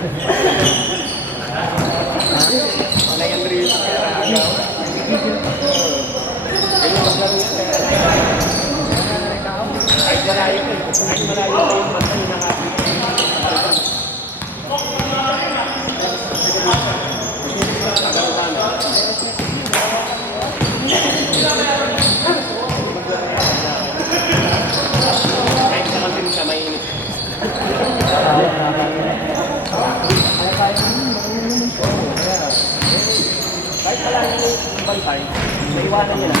Wala yung reels kaya agaw. Kahit malayo ko, kahit malayo ko yung bantay ng ating kahit naman din siya mainit. Kahit pala yung bantay, naiwanan nila.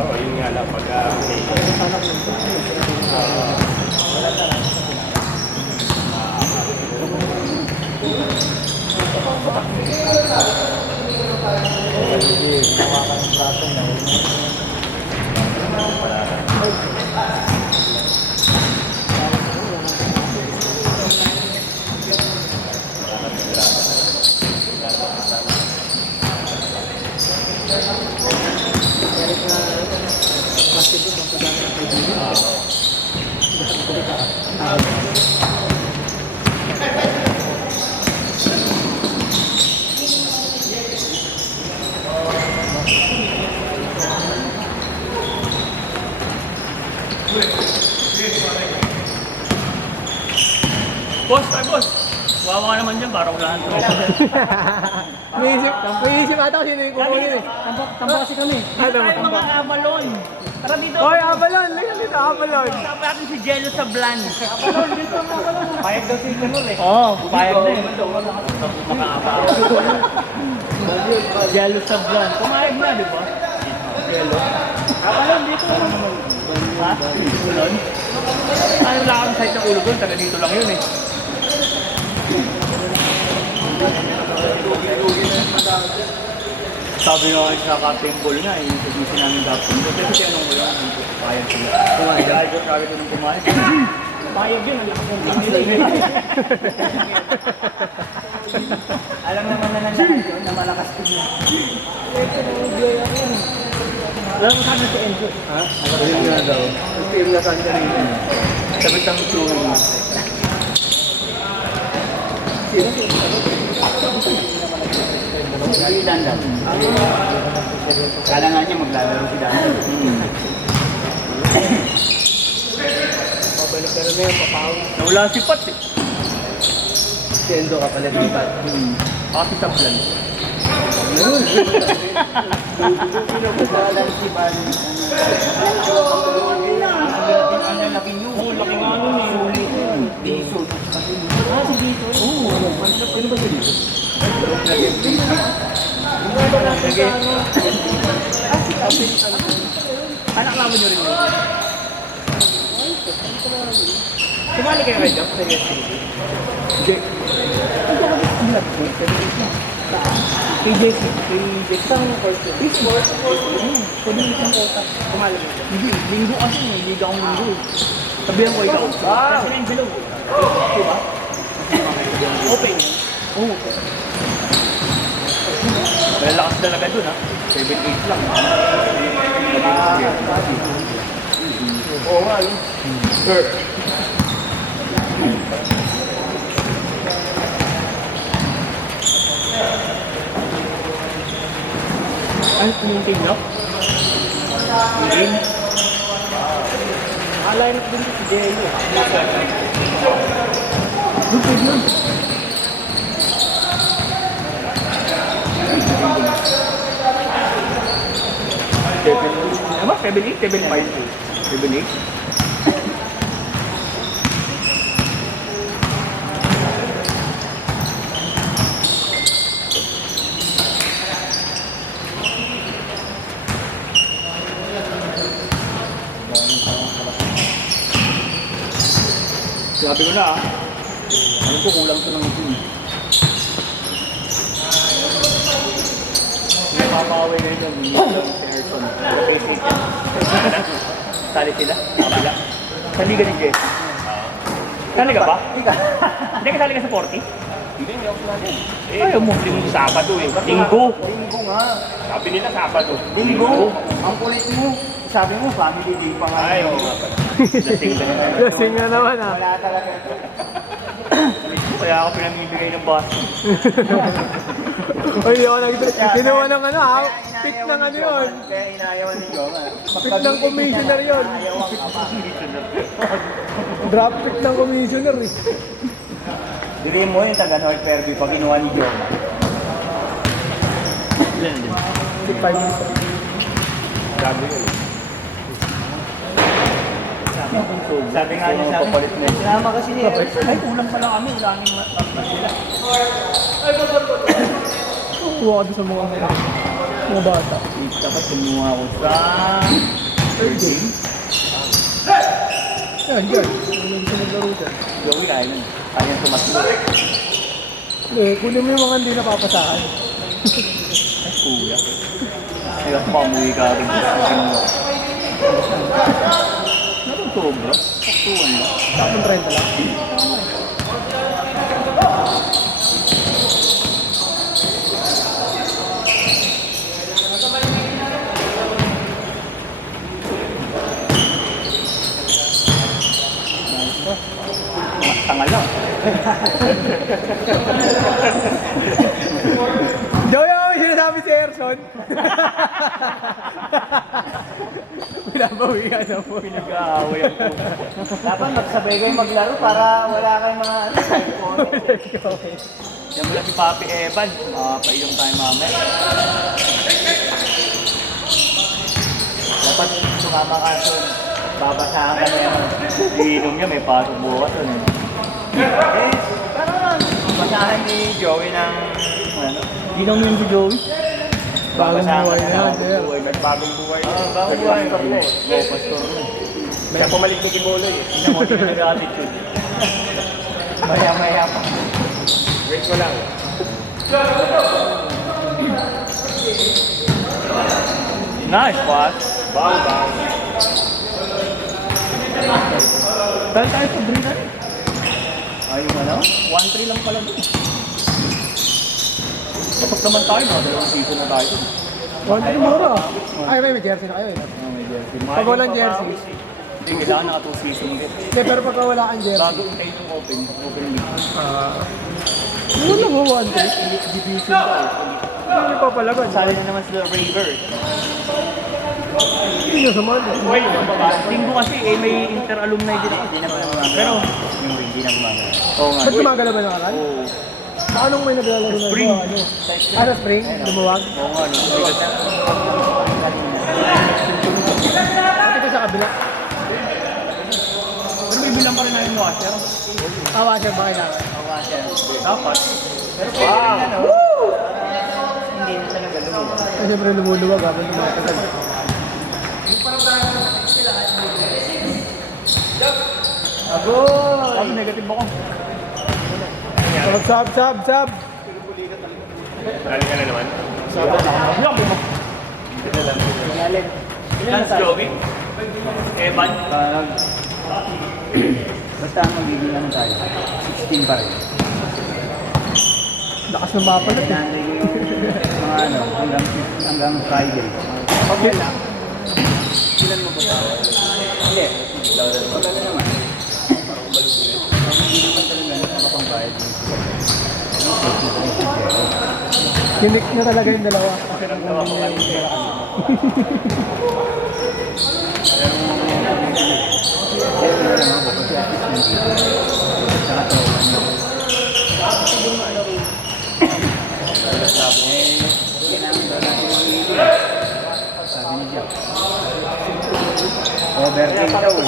Oo, yun nga lang pag boss, boss! Wawa naman dyan, parang wala nang tropa. May isip ata kung sino yung kukunin eh. Tambak kasi kami. Ano ba? Tayo mga Avalon! Tara dito! Hoy, Avalon! Lika dito, Avalon! Kasama natin si Jello sa Blan. Avalon, dito ang Avalon. Payag daw si Kanol eh. Oo, payag na eh. Jello sa Blan. Pumayag na, di ba? Jello. Avalon, dito. Ha? Avalon? Ano lang ang site ng ulo doon? Taga dito lang yun eh. Sabi nga sa ka-table nga, yung sabihin namin dapat nito. Kasi anong mo yun? Payag sila. Pumayag. Dahil ko sabi ko nung pumayag. Payag yun, ang lakas ng nila eh. Alam naman na nangyari yun, na malakas ko yun. Alam mo sana si Enzo? Ha? Ayun nga daw. Film na saan kanina. Sabit ang tuwing. Si Dandan. Kala nga niya maglalaro si Dandan. Pabalik ka rin na yung papawin. Nawala si Pat eh. Si Enzo ka pala dito. Kasi sa plan. Pinagpasalan si Bali. Ang laki nyo. Oo, laki nga nun eh. Dito. Ah, si Dito. Oo. Ano ba sa dito? Anak naman nyo rin yun. Sumali kayo kayo sa SPG? Hindi. Kay Jake. Isang person. Baseball. Pwede isang kota. Sumali mo. Hindi, linggo kasi eh. Hindi akong linggo eh. Sabihan ko ikaw. Kasi na yung bilog. Diba? Open. Oo. May lakas talaga dun ha. 7-8 lang. Oo nga no. Sir. Ay, yung team no? Team? Alay na din si Jello. Good yun. Ano ba? 7-8? 7-5? 7-8? Sabi ko na alam ko kulang ito ng team. May papaway na yun si Erson. Sali sila? Kabila? Sali ka ni Jess? Sali ka ba? Hindi ka sali ka sa 40? Hindi ako sumali. Ayaw mo. Sabado eh. Linggo. Linggo nga. Sabi nila Sabado. Linggo. Ang kulit mo. Sabi mo, family day pa nga. Ay, oo nga pala. Lasing ka na. Lasing na naman ah. Wala talaga. Kaya ako pinamibigay ng Boston. Uy, hindi ako kinuha ng ano ha. Pick ng ano yun. Kaya inayawan ni Joma. Pick ng commissioner yun. Ayawan ka pa. Drop pick ng commissioner eh. Dili mo yung taga North Fairview pag kinuha ni Joma. Ilan din? 5 minutes. Grabe yun. Sabi nga niya sa akin, Papalit na. Sinama kasi ni Eric. ay kulang pala kami, wala nang matapos sila. Kuha ka doon sa mga bata. Dapat kumuha ko sa third game. Yan, yan. Hindi gusto maglaro dyan. Joey, kaya nun. Kaya tumatlo. Eh, kunin mo yung mga hindi napapasahan. Ay, kuya. Kaya pamuwi ka rin. Anong sobra? Saktuan lang. Sakong 30 lang. Tanga lang. Joey, may sinasabi si Erson. Pinabawi ka na po. Pinag-aaway ako. Dapat magsabay kayo maglaro para wala kayong mga cellphone. Yan mo lang si Papi Evan. Painom tayo mamaya. Dapat sumama ka doon. Babasahan ka na yan. Iinom niya, may pasok bukas. Eh, parang basahan ni Joey ng ano? Inom yun si Joey. Bagong buhay na yan, sir. Bagong buhay. Bagong buhay. Pastor. Siya pumalik ni Kibuloy. Pinamotin na nag-attitude. Maya-maya pa. Wait ko lang. Nice pass. Bang. Dahil tayo sa Brina rin. Ayun ano? 1-3 lang pala doon. Tapos naman tayo, mga dalawang season na tayo. One time mura. Ay, may jersey na kayo eh. May jersey. Pag walang jersey. Hindi, kailangan naka 2 season din. Hindi, pero pagka wala kang jersey. Bago tayo yung open league. Wala mo, one day. Division daw. Hindi pa palagan. Sali na naman sila Raver. Hindi nyo sa mga. Wait, linggo kasi may inter-alumni din ako. Hindi na pala gumagana. Pero, Yung hindi na gumagana. oo nga. Ba't gumagalaw ba ng aral? Oo. Anong may naglalaro na? Spring. Ano? Sa spring? Lumuwag? Oo nga, no? Ito ko sa kabila. Pero may bilang pa rin na yung washer. Awa siya ba kailangan? Dapat. Wow! Hindi na siya nagalaw. Kasi siyempre lumuluwag habang tumatagal. Agoy! Sabi, negative ako. Sab. Lali ka na naman. Block mo. Tingalin. Lance Joey. Evan. Basta ang magiging ano tayo. 16 pa rin. Lakas ng mapa na. Kailangan yung mga ano, hanggang Friday. Pag wala. Ilan mo ba? Hindi. Pag ano naman. Hindi naman talaga makapangbayad. Kinik na talaga yung dalawa. Overtime daw eh.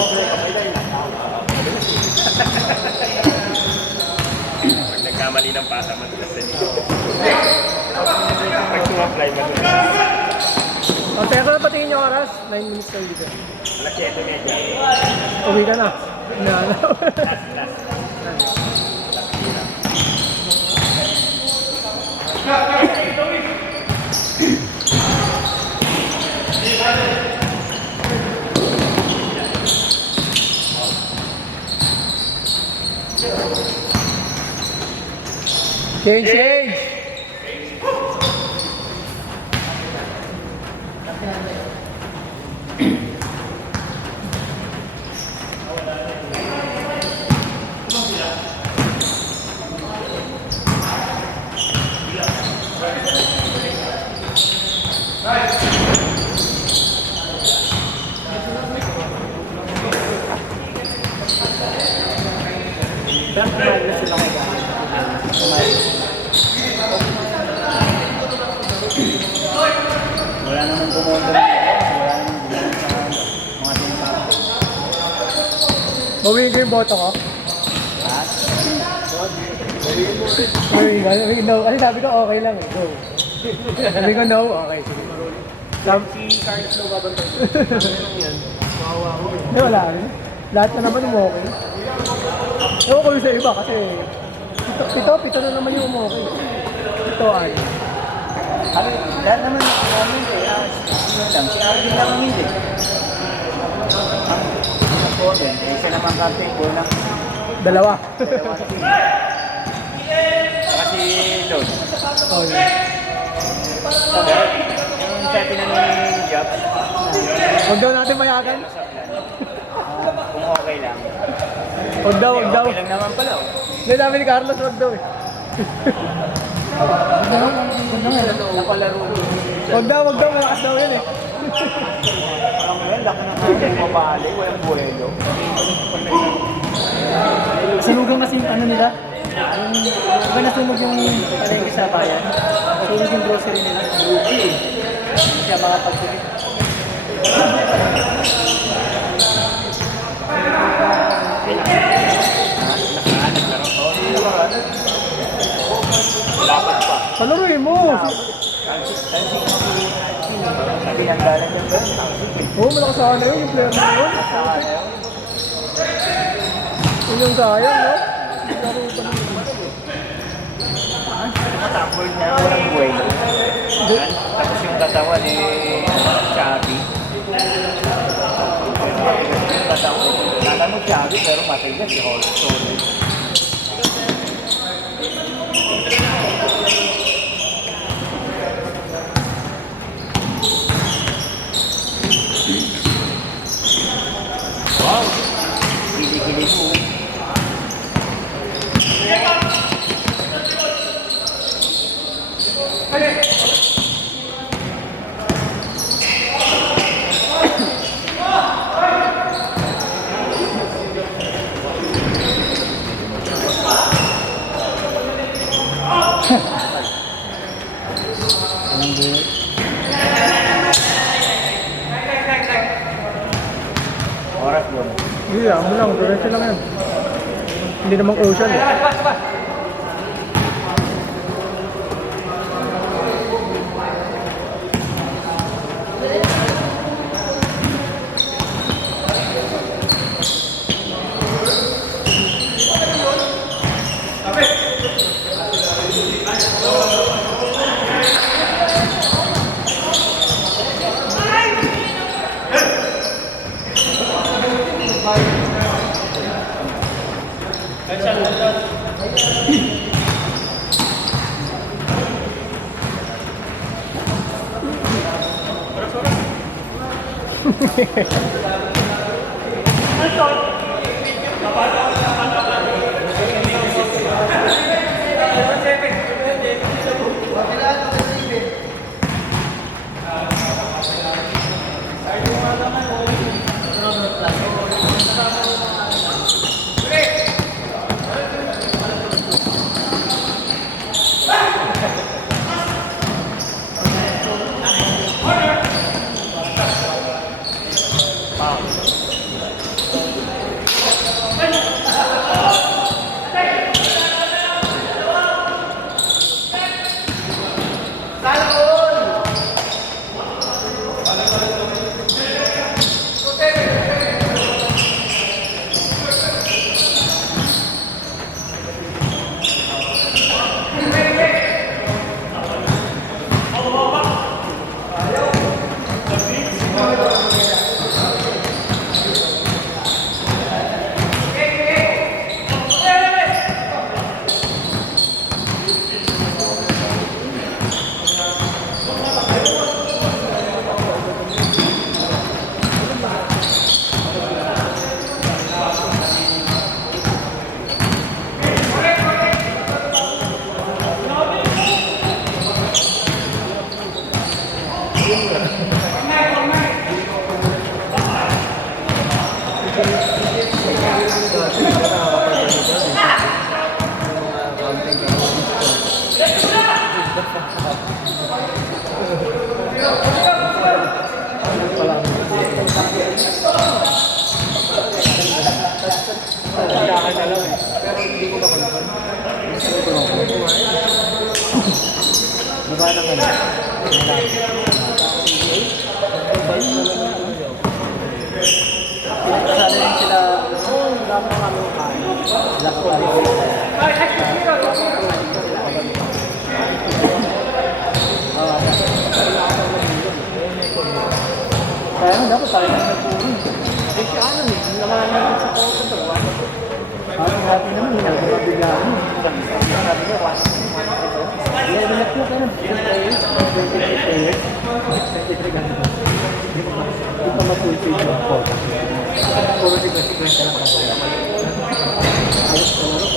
Pag nagkamali ng pasa, madulas na dito. Pag tumaply, madulas. O, teka na patingin yung oras. 9 minutes kayo dito. Alas 7 medya. Uwi ka na. Na. Change! Pero kumain na sila kaya. Kumain. Wala naman kumonda na wala naman bilang sa mga tinatawag. Bawin ko yung boto ko. At, Bawin, no. Kasi sabi ko okay lang eh. Go. Sabi ko no, okay. Sige. si Carlos daw babantay. Hindi, wala rin. Lahat na naman umokay. Ewan ko yung sa iba kasi pito na naman yung umokay. Ito ay. Ano, lahat naman namin eh. Sino lang, si Arvin lang ang hindi. Ang Corbin, eh siya naman captain ko ng Dalawa. dalawang team. Saka si Lord. Oh, yeah. Yung sa tinanong ni Jap, Huwag daw natin mayagan. kung okay lang. Huwag daw. Okay lang naman pala. Hindi namin ni Carlos, huwag daw eh. Napalaro. Huwag daw, malakas daw yan eh. Parang ngayon, laki ng kanya yung mabali, walang buwelo. Sunugan kasi yung ano nila. Diba nasunog yung palengke sa bayan? Sunog yung grocery nila. Hindi siya makapagtuloy. Dapat pa. Palaruin mo. Sabi ng galang yung gano'n. Oo, malakas sana yun, yung player na yun. Yun yung kaya, no? Matapos na walang buwelo. Tapos yung katawan ni Chabi. Yung katawan. Natanong Chabi pero matay niya si Holston. Wow! Gili-gili mo. Oras yun. Hindi lang, mo lang, diretso lang yan. Hindi namang ocean eh. Baba ng ano. Kasali rin sila. Wala pa kami kain. Wala pa kami. Kaya nga dapat tayo na nagpunin. Eh siya ano eh, naman natin sa photo to. Parang happy naman, hindi biglaan. Sabi ko, 1 minute po ka na. 23 players. 23 ganito. Hindi pa ma-fulfill yung photo. Puro sigla-sigla lang ako. Ayos ko laro.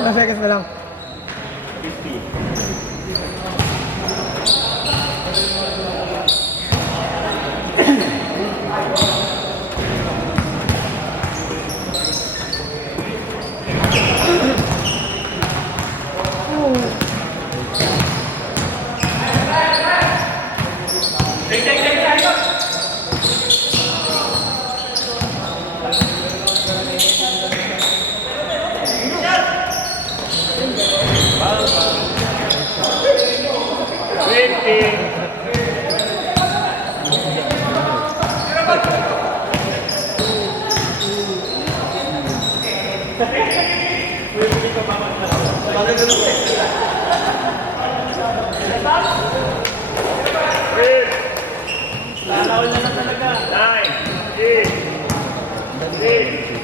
Ilang seconds na lang. 20. Lalawal na lang talaga. 9, 8, 6,